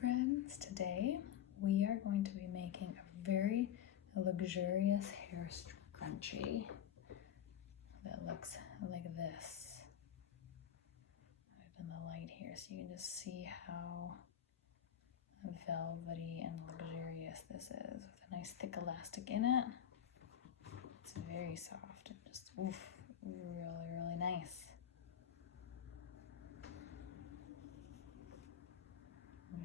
friends, today we are going to be making a very luxurious hair scrunchie that looks like this. Right in the light here so you can just see how velvety and luxurious this is with a nice thick elastic in it. It's very soft and just really nice.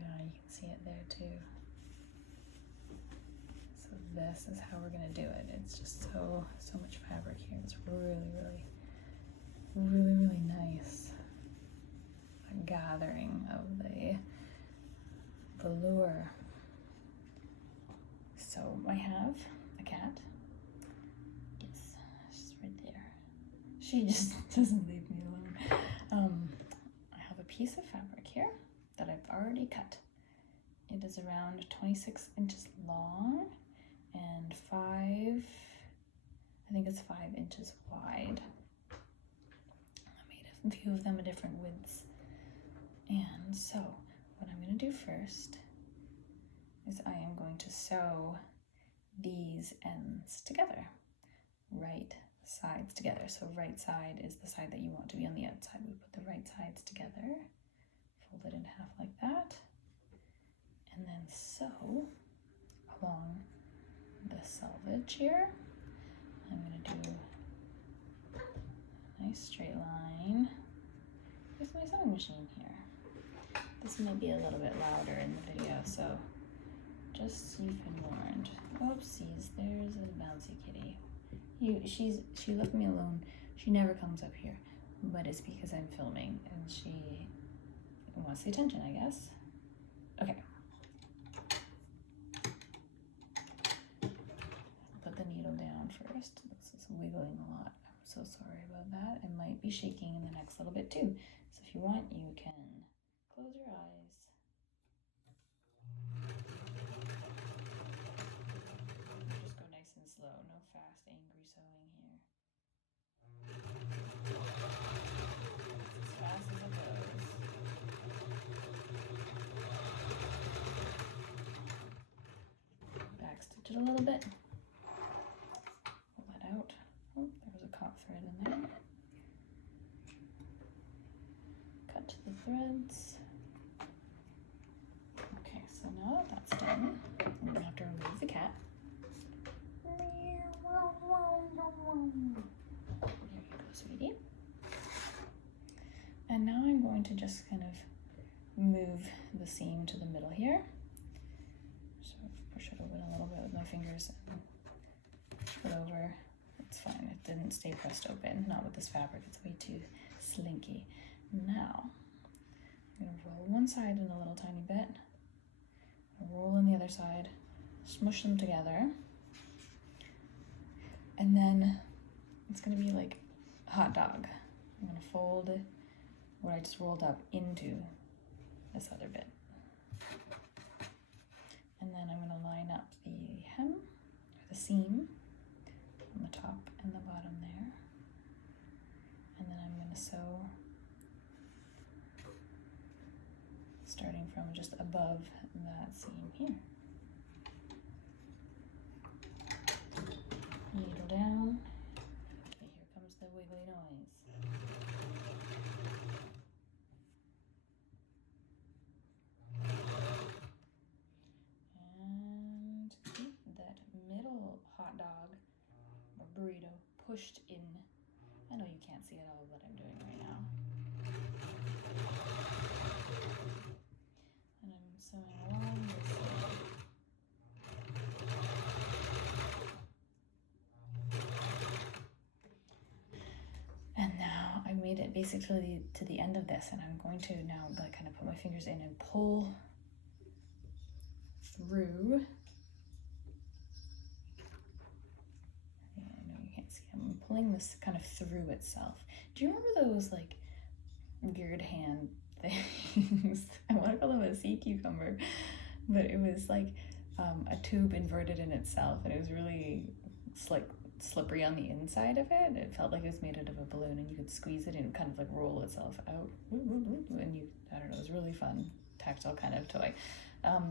Yeah, you can see it there too. So this is how we're gonna do it. It's just so much fabric here. It's really nice. A gathering of the velour. So I have a cat. Yes, she's right there. She just doesn't leave me alone. I have a piece of fabric here that I've already cut. It is around 26 inches long and I think it's 5 inches wide. I made a few of them at different widths. And so what I'm going to do first is I am going to sew these ends together, right sides together. So right side is the side that you want to be on the outside. We put the right sides together, fold it in half like that, and then sew along the selvage here. I'm going to do a nice straight line. Here's my sewing machine here. This might be a little bit louder in the video, so just so you've been warned. Oopsies, there's a bouncy kitty. She left me alone. She never comes up here, but it's because I'm filming and she wants the attention, I guess. Okay. Put the needle down first. This is wiggling a lot. I'm so sorry about that. It might be shaking in the next little bit too. So if you want, you can close your eyes. Just go nice and slow. No fast, angry sewing here. As fast as it goes. Back stitch it a little bit. Pull that out. Oh, there was a caught thread in there. Cut the threads. Okay, so now that that's done, I'm gonna have to remove the cat. There you go, sweetie. And now I'm going to just kind of move the seam to the middle here. So push it open a little bit with my fingers and push it over. It's fine, it didn't stay pressed open, not with this fabric, it's way too slinky. Now, I'm gonna roll one side in a little tiny bit, roll in the other side, smush them together, and then it's gonna be like a hot dog. I'm gonna fold what I just rolled up into this other bit. And then I'm gonna line up the hem, or the seam, on the top and the bottom there. And then I'm gonna sew starting from just above that seam here. Needle down. Okay, here comes the wiggly noise. And keep that middle hot dog or burrito pushed in. I know you can't see at all what I'm doing right now. And I'm sewing along this side. And now I made it basically to the end of this, and I'm going to now like kind of put my fingers in and pull through. Yeah, I know you can't see. I'm pulling this kind of through itself. Do you remember those like weird hand things? I want to call them a sea cucumber, but it was like a tube inverted in itself, and it was really slippery on the inside of it. It felt like it was made out of a balloon, and you could squeeze it and kind of like roll itself out, and I don't know, it was really fun tactile kind of toy.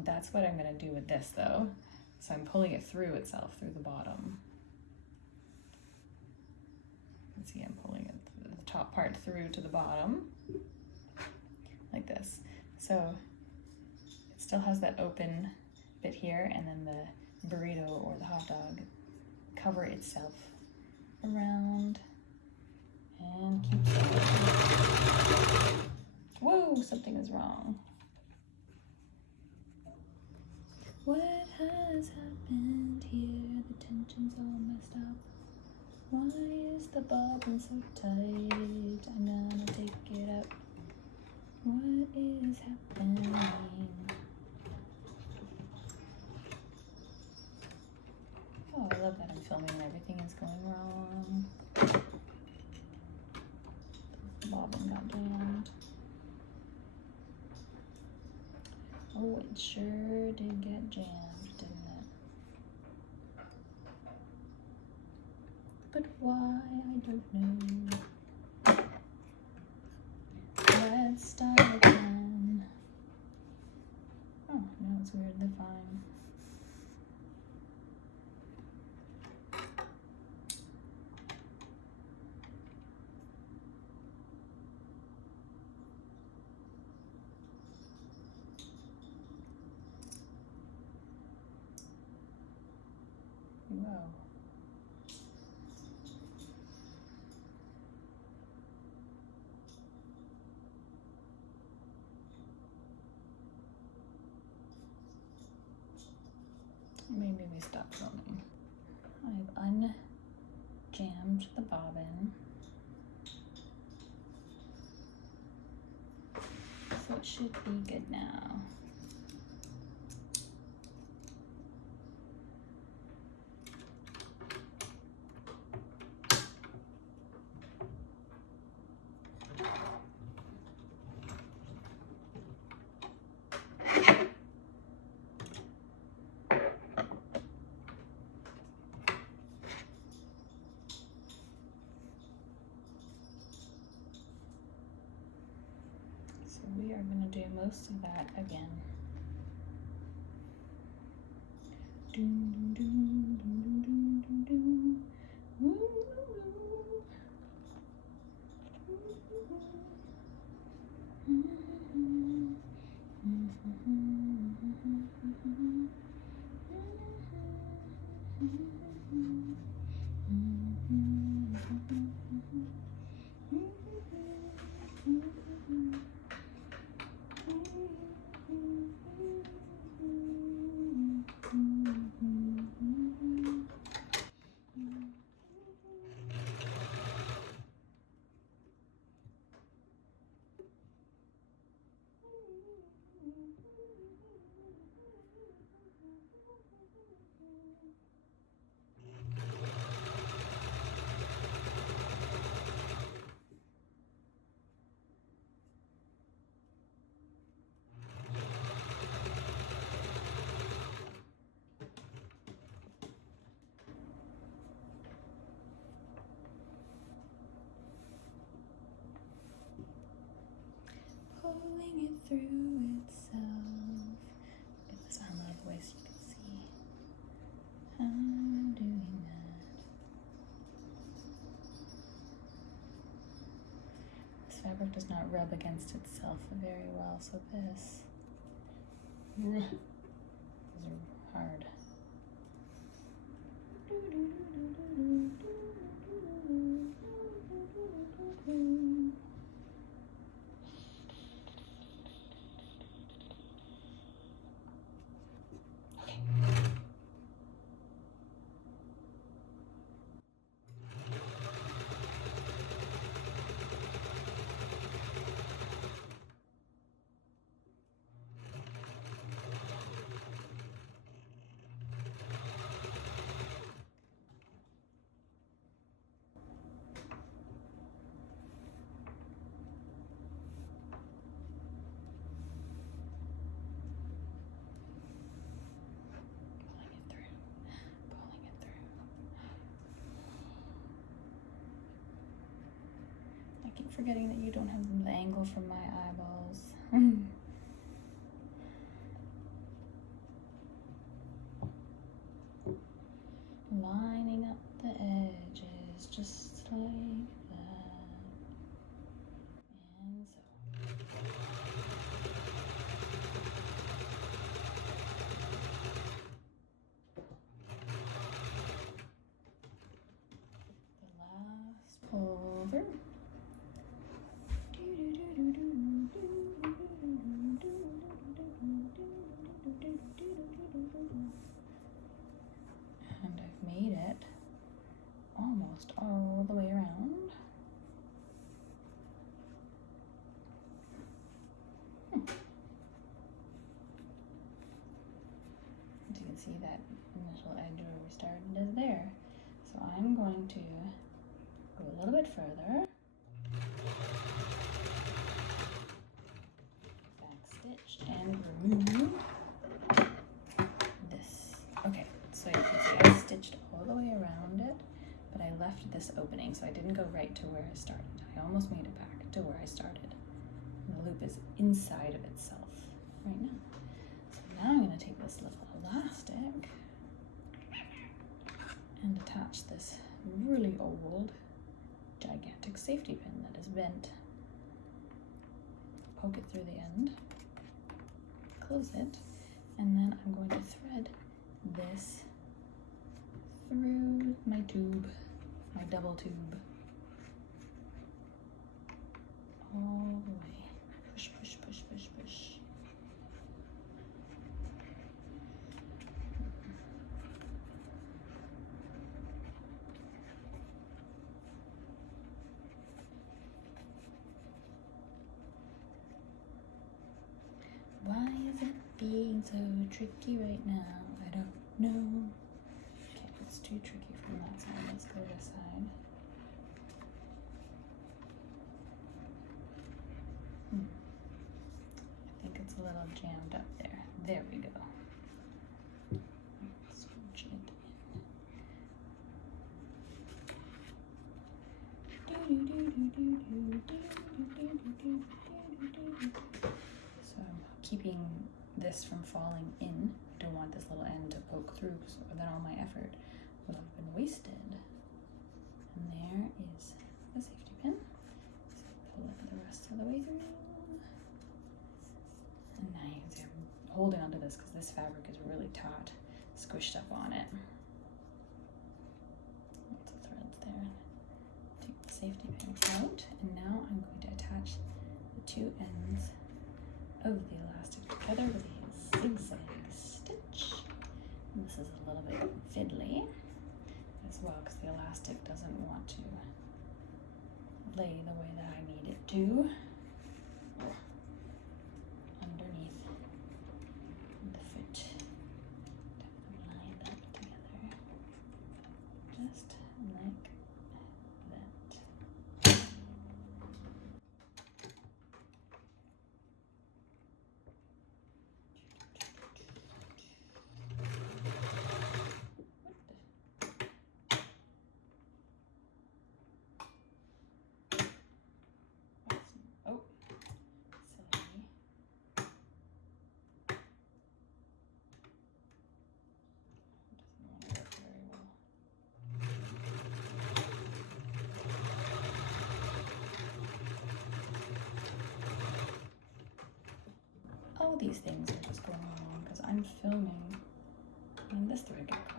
That's what I'm gonna do with this though. So I'm pulling it through itself, through the bottom. You can see I'm pulling it, the top part through to the bottom, like this. So it still has that open bit here, and then the burrito or the hot dog cover itself around and keeps it. Whoa, something is wrong. What has happened here? The tension's all messed up. Why is the bobbin so tight? I'm gonna take it up. What is happening? Oh, I love that I'm filming and everything is going wrong. The bobbin got jammed. Oh, it sure did get jammed, didn't it? But why, I don't know. Let's start again. Oh, now it's weirdly fine. Whoa. Maybe we stop filming. I've unjammed the bobbin. So it should be good now. So we are going to do most of that again. Doom, doom, doom, doom, doom, doom, doom. Pulling it through itself. Get this arm out of the way so you can see how I'm doing that. This fabric does not rub against itself very well, so these are hard. I keep forgetting that you don't have the angle from my eyeballs. over. And I've made it almost all the way around. As you can see, that initial edge where we started is there. So I'm going to go a little bit further. Back stitch and remove this. Okay, so you can see I stitched all the way around it, but I left this opening, so I didn't go right to where I started. I almost made it back to where I started. And the loop is inside of itself right now. So now I'm going to take this little elastic and attach this really old, gigantic safety pin that is bent. Poke it through the end, close it, and then I'm going to thread this through my tube, my double tube, all the way. Push, push, push, push, push. Why is it being so tricky right now? I don't know. Okay, it's too tricky from that side. Let's go this side. I think it's a little jammed up there. There we go. Scrunch it in. So I'm keeping this from falling in. I don't want this little end to poke through, so then all my effort will have been wasted. And there is the safety pin. So pull it the rest of the way through. And now you can see I'm holding onto this because this fabric is really taut, squished up on it. Lots of threads there. Take the safety pin out, and now I'm going to attach the two ends of the elastic together with a zigzag stitch. And this is a little bit fiddly as well because the elastic doesn't want to lay the way that I need it to underneath the foot. Line that together just like that. Oh, silly. Doesn't want to work very well. All these things are just going on because I'm filming and this thread got caught.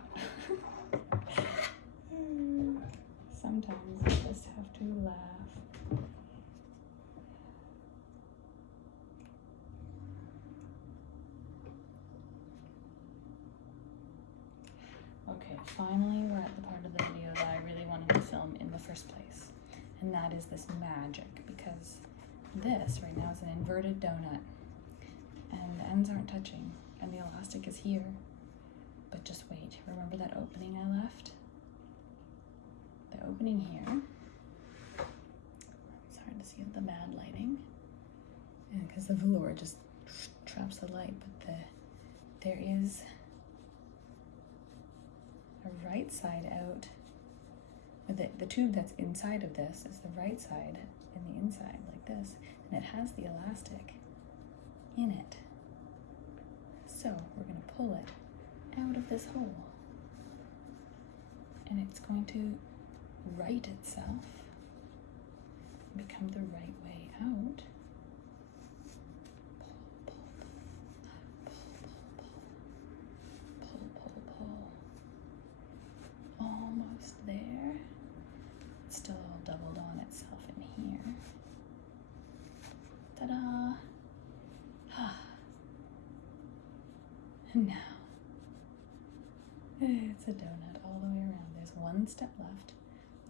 Sometimes I just have to laugh. Okay, finally we're at the part of the video that I really wanted to film in the first place. And that is this magic, because this right now is an inverted donut. And the ends aren't touching, and the elastic is here. But just wait, remember that opening I left? The opening here, it's hard to see with the bad lighting, because the velour just traps the light, but there is a right side out. The tube that's inside of this is the right side in the inside, like this, and it has the elastic in it. So we're going to pull it out of this hole, and it's going to right itself, become the right way out. Pull. Almost there. It's still all doubled on itself. And now, it's a donut all the way around. There's one step left,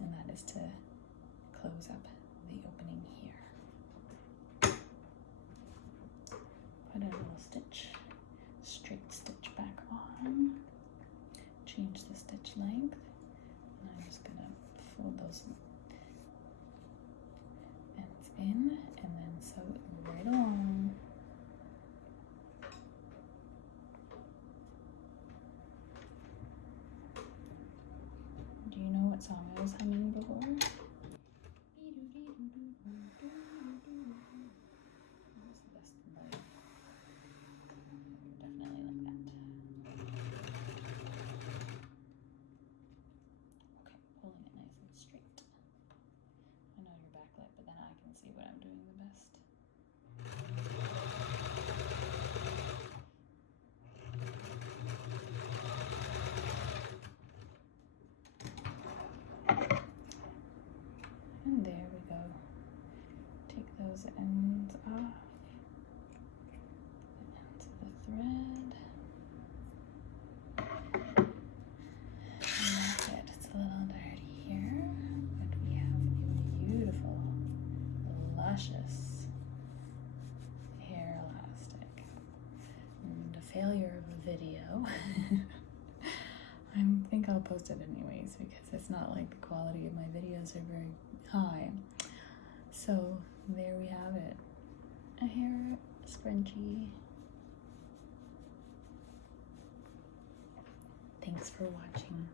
and that is to close up the opening here. Put a little stitch, straight stitch back on, change the stitch length, and I'm just gonna fold those ends in and then sew it right along. Do you know what song I was humming before? That was the best volume. Definitely like that. Okay, pulling it nice and straight. I know you're backlit, but then I can see what I'm doing the best. And there we go. Take those ends off. The ends of the thread. And that's it. It's a little dirty here, but we have a beautiful, luscious hair elastic. And a failure of a video. I think I'll post it anyways because it's not like the quality of my videos are very high. So there we have it. A hair scrunchie. Thanks for watching.